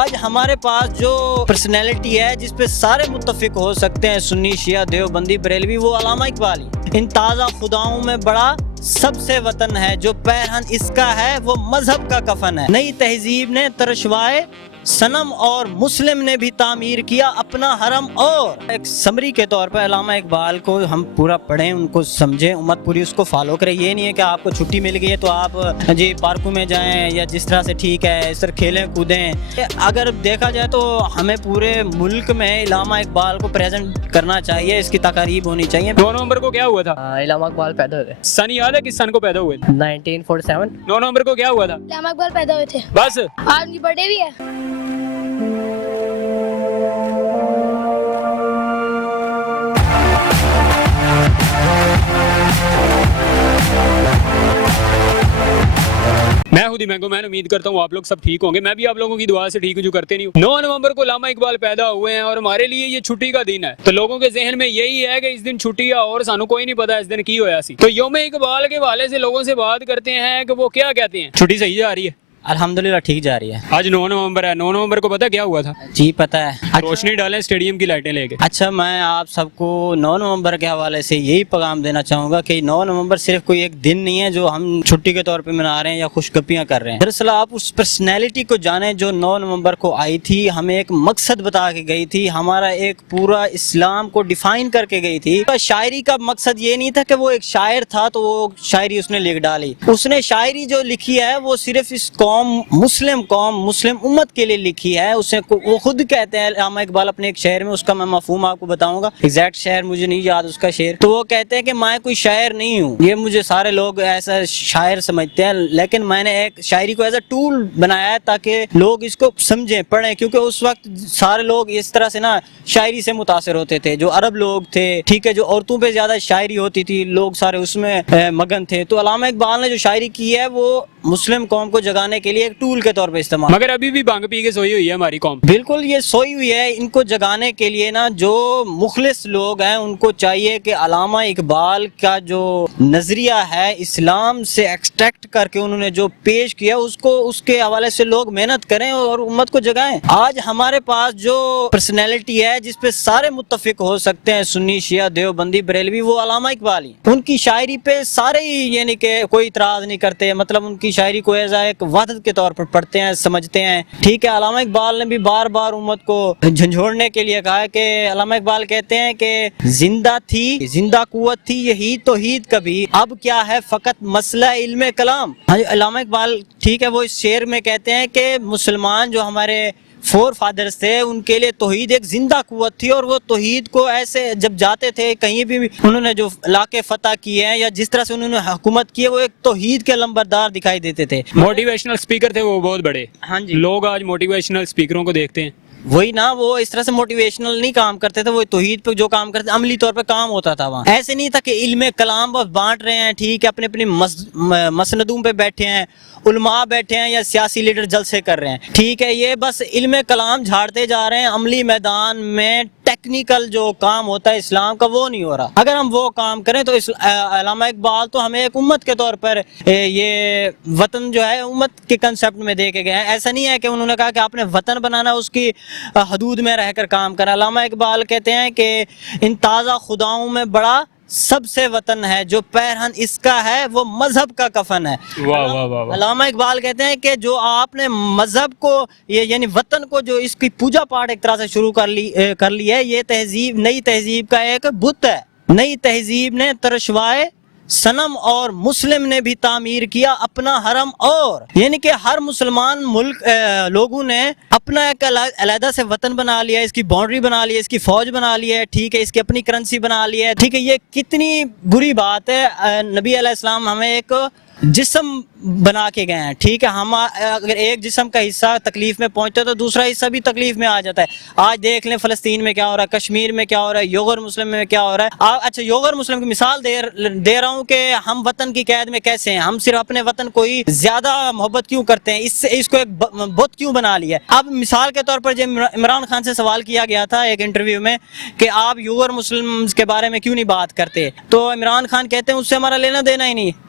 آج ہمارے پاس جو پرسنالٹی ہے جس پہ سارے متفق ہو سکتے ہیں، سنی، شیعہ، دیوبندی، بریلوی، وہ علامہ اقبال ہی۔ ان تازہ خداؤں میں بڑا سب سے وطن ہے، جو پیرہن اس کا ہے وہ مذہب کا کفن ہے۔ نئی تہذیب نے ترشوائے صنم اور مسلم نے بھی تعمیر کیا اپنا حرم۔ اور ایک سمری کے طور پر علامہ اقبال کو ہم پورا پڑھیں، ان کو سمجھیں، امت پوری اس کو فالو کرے۔ یہ نہیں ہے کہ آپ کو چھٹی مل گئی ہے تو آپ جی پارکوں میں جائیں یا جس طرح سے ٹھیک ہے اس طرح کھیلیں کودیں۔ اگر دیکھا جائے تو ہمیں پورے ملک میں علامہ اقبال کو پریزنٹ کرنا چاہیے، اس کی تقاریب ہونی چاہیے۔ 9 نومبر کو کیا ہوا تھا؟ علامہ اقبال پیدا ہوئے سن یاد ہے کس سن کو پیدا ہوئے تھے؟ 1947۔ 9 نومبر کو کیا ہوا تھا؟ علامہ اقبال پیدا ہوئے تھے، بس آج ان کی برتھ ڈے بھی ہے۔ میں خود ہی مینگو مین، امید کرتا ہوں آپ لوگ سب ٹھیک ہوں گے۔ میں بھی آپ لوگوں کی دعا سے ٹھیک ہوں جو کرتے نہیں ہوں۔ 9 نومبر کو علامہ اقبال پیدا ہوئے ہیں اور ہمارے لیے یہ چھٹی کا دن ہے، تو لوگوں کے ذہن میں یہی ہے کہ اس دن چھٹی ہے اور سانو کوئی نہیں پتا اس دن کی ہویا سی۔ تو یوم اقبال کے حوالے سے لوگوں سے بات کرتے ہیں کہ وہ کیا کہتے ہیں۔ چھٹی صحیح جا رہی ہے؟ الحمدللہ ٹھیک جا رہی ہے۔ آج 9 نومبر ہے۔ 9 نومبر کو پتا کیا ہوا تھا؟ جی پتہ ہے۔ روشنی ڈالیں اسٹیڈیم کی لائٹیں لے کے۔ اچھا، میں آپ سب کو 9 نومبر کے حوالے سے یہی پیغام دینا چاہوں گا کہ 9 نومبر صرف کوئی ایک دن نہیں ہے جو ہم چھٹی کے طور پہ منا رہے ہیں یا خوشگپیاں کر رہے ہیں۔ دراصل آپ اس پرسنالٹی کو جانیں جو 9 نومبر کو آئی تھی، ہمیں ایک مقصد بتا کے گئی تھی، ہمارا ایک پورا اسلام کو ڈیفائن کر کے گئی تھی۔ شاعری کا مقصد یہ نہیں تھا کہ وہ ایک شاعر تھا تو وہ شاعری اس نے لکھ ڈالی۔ اس نے شاعری جو لکھی ہے وہ صرف اس مسلم امت کے لیے لکھی ہے۔ وہ خود کہتے ہیں علامہ اقبال اپنے ایک شعر میں، اس کا میں مفہوم آپ کو بتاؤں گا، ایگزیکٹ شعر مجھے نہیں یاد اس کا شعر، تو وہ کہتے ہیں کہ میں کوئی شاعر نہیں ہوں، یہ مجھے سارے لوگ ایسا شاعر سمجھتے ہیں، لیکن میں نے ایک شاعری کو ایز اے ٹول بنایا ہے تاکہ لوگ اس کو سمجھیں، پڑھیں، کیونکہ اس وقت سارے لوگ اس طرح سے نا شاعری سے متاثر ہوتے تھے۔ جو عرب لوگ تھے، ٹھیک ہے، جو عورتوں پہ زیادہ شاعری ہوتی تھی، لوگ سارے اس میں مگن تھے، تو علامہ اقبال نے جو شاعری کی ہے وہ مسلم قوم کو جگانے کے لیے ایک ٹول کے طور پہ استعمال۔ مگر ابھی بھی بھنگ پی کے سوئی ہوئی ہے ہماری قوم۔ بالکل، یہ سوئی ہوئی ہے۔ ان کو جگانے کے لیے نا جو مخلص لوگ ہیں ان کو چاہیے کہ علامہ اقبال کا جو نظریہ ہے اسلام سے ایکسٹریکٹ کر کے انہوں نے جو پیش کیا اس کے حوالے سے لوگ محنت کریں اور امت کو جگائیں۔ آج ہمارے پاس جو پرسنالٹی ہے جس پہ سارے متفق ہو سکتے ہیں، سنی، شیعہ، دیوبندی، بریلوی، وہ علامہ اقبال ہی۔ ان کی شاعری پہ سارے ہی یعنی کہ کوئی اعتراض نہیں کرتے، مطلب ان کی شاعری کو ایز ایک وحدت کے طور پر پڑھتے ہیں، سمجھتے ہیں، ٹھیک ہے۔ علامہ اقبال نے بھی بار بار امت کو جھنجھوڑنے کے لیے کہا ہے کہ علامہ اقبال کہتے ہیں کہ زندہ قوت تھی یہی توحید کبھی، اب کیا ہے فقط مسئلہ علم کلام۔ علامہ اقبال ٹھیک ہے وہ اس شعر میں کہتے ہیں کہ مسلمان جو ہمارے فور فادرز تھے ان کے لیے توحید ایک زندہ قوت تھی، اور وہ توحید کو ایسے جب جاتے تھے کہیں بھی انہوں نے جو علاقے فتح کیے ہیں یا جس طرح سے انہوں نے حکومت کی ہے، وہ ایک توحید کے لمبردار دکھائی دیتے تھے۔ موٹیویشنل اسپیکر تھے وہ بہت بڑے۔ ہاں جی، لوگ آج موٹیویشنل اسپیکروں کو دیکھتے ہیں، وہی نا، وہ اس طرح سے موٹیویشنل نہیں کام کرتے تھے، وہ توحید پہ جو کام کرتے عملی طور پہ کام ہوتا تھا وہاں۔ ایسے نہیں تھا کہ علم کلام بس بانٹ رہے ہیں، ٹھیک ہے، اپنے اپنی مسندوں پہ بیٹھے ہیں، علماء بیٹھے ہیں یا سیاسی لیڈر جلسے کر رہے ہیں، ٹھیک ہے، یہ بس علم کلام جھاڑتے جا رہے ہیں، عملی میدان میں ٹیکنیکل جو کام ہوتا ہے اسلام کا وہ نہیں ہو رہا۔ اگر ہم وہ کام کریں تو علامہ اقبال تو ہمیں ایک امت کے طور پر یہ وطن جو ہے امت کے کنسپٹ میں دے کے گئے ہیں۔ ایسا نہیں ہے کہ انہوں نے کہا کہ آپ نے وطن بنانا اس کی حدود میں رہ کر کام کرنا۔ علامہ اقبال کہتے ہیں کہ ان تازہ خداؤں میں بڑا سب سے وطن ہے، جو پیرہن اس کا ہے وہ مذہب کا کفن ہے۔ واہ واہ واہ واہ۔ علامہ اقبال کہتے ہیں کہ جو آپ نے مذہب کو یعنی وطن کو جو اس کی پوجا پاٹ ایک طرح سے شروع کر لی ہے، یہ تہذیب نئی تہذیب کا ایک بت ہے۔ نئی تہذیب نے ترشوائے صنم اور مسلم نے بھی تعمیر کیا اپنا حرم، اور یعنی کہ ہر مسلمان ملک لوگوں نے اپنا ایک علیحدہ سے وطن بنا لیا ہے، اس کی باؤنڈری بنا لی ہے، اس کی فوج بنا لی ہے، ٹھیک ہے، اس کی اپنی کرنسی بنا لی ہے، ٹھیک ہے۔ یہ کتنی بری بات ہے۔ نبی علیہ السلام ہمیں ایک جسم بنا کے گئے ہیں، ٹھیک ہے، ہم اگر ایک جسم کا حصہ تکلیف میں پہنچتا ہے تو دوسرا حصہ بھی تکلیف میں آ جاتا ہے۔ آج دیکھ لیں فلسطین میں کیا ہو رہا ہے، کشمیر میں کیا ہو رہا ہے، یوغر مسلم میں کیا ہو رہا ہے۔ اچھا، یوغر مسلم کی مثال دے رہا ہوں کہ ہم وطن کی قید میں کیسے ہیں، ہم صرف اپنے وطن کو ہی زیادہ محبت کیوں کرتے ہیں، اس کو ایک بت کیوں بنا لیا ہے۔ اب مثال کے طور پر جب عمران خان سے سوال کیا گیا تھا ایک انٹرویو میں کہ آپ یوغر مسلم کے بارے میں کیوں نہیں بات کرتے، تو عمران خان کہتے ہیں اس سے ہمارا لینا دینا ہی نہیں۔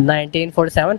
1947